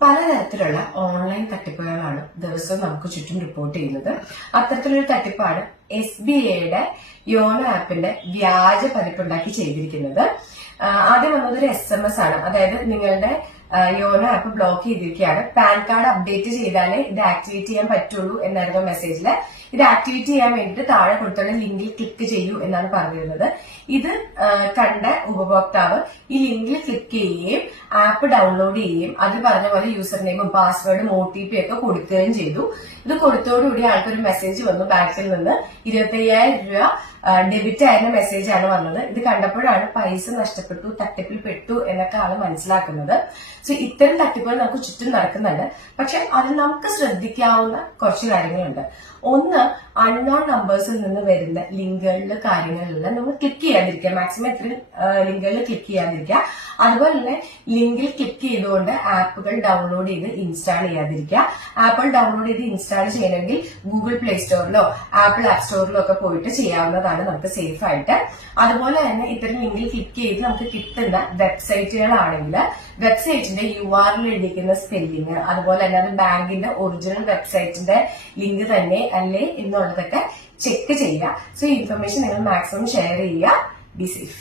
പലതരത്തിലുള്ള ഓൺലൈൻ തട്ടിപ്പുകളാണ് ദിവസവും നമുക്ക് ചുറ്റും റിപ്പോർട്ട് ചെയ്യുന്നത്. അത്തരത്തിലൊരു തട്ടിപ്പാണ് SBIയുടെ യോനോ ആപ്പിന്റെ വ്യാജ പതിപ്പുണ്ടാക്കി ചെയ്തിരിക്കുന്നത്. ആദ്യം വന്നത് ഒരു SMS ആണ്. അതായത് നിങ്ങളുടെ യോനോ ആപ്പ് ബ്ലോക്ക് ചെയ്തിരിക്കുകയാണ്, പാൻ കാർഡ് അപ്ഡേറ്റ് ചെയ്താലേ ഇത് ആക്ടിവേറ്റ് ചെയ്യാൻ പറ്റുള്ളൂ എന്നായിരുന്നു മെസ്സേജില്. ഇത് ആക്ടിവേറ്റ് ചെയ്യാൻ വേണ്ടിയിട്ട് താഴെ കൊടുത്തുള്ള ലിങ്കിൽ ക്ലിക്ക് ചെയ്യൂ എന്നാണ് പറഞ്ഞിരുന്നത്. ഇത് കണ്ട ഉപഭോക്താവ് ഈ ലിങ്കിൽ ക്ലിക്ക് ചെയ്യുകയും ആപ്പ് ഡൗൺലോഡ് ചെയ്യുകയും അതിൽ പറഞ്ഞ പോലെ യൂസർ നെയിമും പാസ്വേഡും OTP ഒക്കെ കൊടുക്കുകയും ചെയ്തു. ഇത് കൊടുത്തോടുകൂടി ആൾക്കൊരു മെസ്സേജ് വന്നു, ബാങ്കിൽ നിന്ന് 25,000 രൂപ ഡെബിറ്റ് ആയിരുന്ന മെസ്സേജ് ആണ് വന്നത്. ഇത് കണ്ടപ്പോഴാണ് പൈസ നഷ്ടപ്പെട്ടു, തട്ടിപ്പിൽ പെട്ടു എന്നൊക്കെ ആള് മനസ്സിലാക്കുന്നത്. സോ ഇത്തരം തട്ടിപ്പുകൾ നമുക്ക് ചുറ്റും നടക്കുന്നുണ്ട്. പക്ഷെ അതിൽ നമുക്ക് ശ്രദ്ധിക്കാവുന്ന കുറച്ച് കാര്യങ്ങളുണ്ട്. ഒന്ന്, അൺനോൺ നമ്പേഴ്സിൽ നിന്ന് വരുന്ന ലിങ്കുകളിൽ കാര്യങ്ങളിലെല്ലാം നമ്മൾ ക്ലിക്ക് ചെയ്യാതിരിക്കുക. മാക്സിമം ഇത്രയും ലിങ്കുകളിൽ ക്ലിക്ക് ചെയ്യാതിരിക്കുക. അതുപോലെ തന്നെ ലിങ്കിൽ ക്ലിക്ക് ചെയ്തുകൊണ്ട് ആപ്പുകൾ ഡൗൺലോഡ് ചെയ്ത് ഇൻസ്റ്റാൾ ചെയ്യാതിരിക്കുക. ആപ്പുകൾ ഡൗൺലോഡ് ചെയ്ത് ഇൻസ്റ്റാൾ ചെയ്യണമെങ്കിൽ ഗൂഗിൾ പ്ലേ സ്റ്റോറിലോ ആപ്പിൾ ആപ്പ് സ്റ്റോറിലോ ഒക്കെ പോയിട്ട് ചെയ്യാവുന്നതാണ് നമുക്ക് സേഫ് ആയിട്ട്. അതുപോലെ തന്നെ ഇത്തരം ലിങ്കിൽ ക്ലിക്ക് ചെയ്ത് നമുക്ക് കിട്ടുന്ന വെബ്സൈറ്റുകളാണെങ്കിൽ വെബ്സൈറ്റിന്റെ URL എഴുതിക്കുന്ന സ്പെല്ലിങ്, അതുപോലെ തന്നെ അത് ബാങ്കിന്റെ ഒറിജിനൽ വെബ്സൈറ്റിന്റെ ലിങ്ക് തന്നെ അല്ലേ എന്നുള്ളതൊക്കെ ചെക്ക് ചെയ്യുക. സോ ഈ ഇൻഫർമേഷൻ നിങ്ങൾ മാക്സിമം ഷെയർ ചെയ്യുക. Be safe.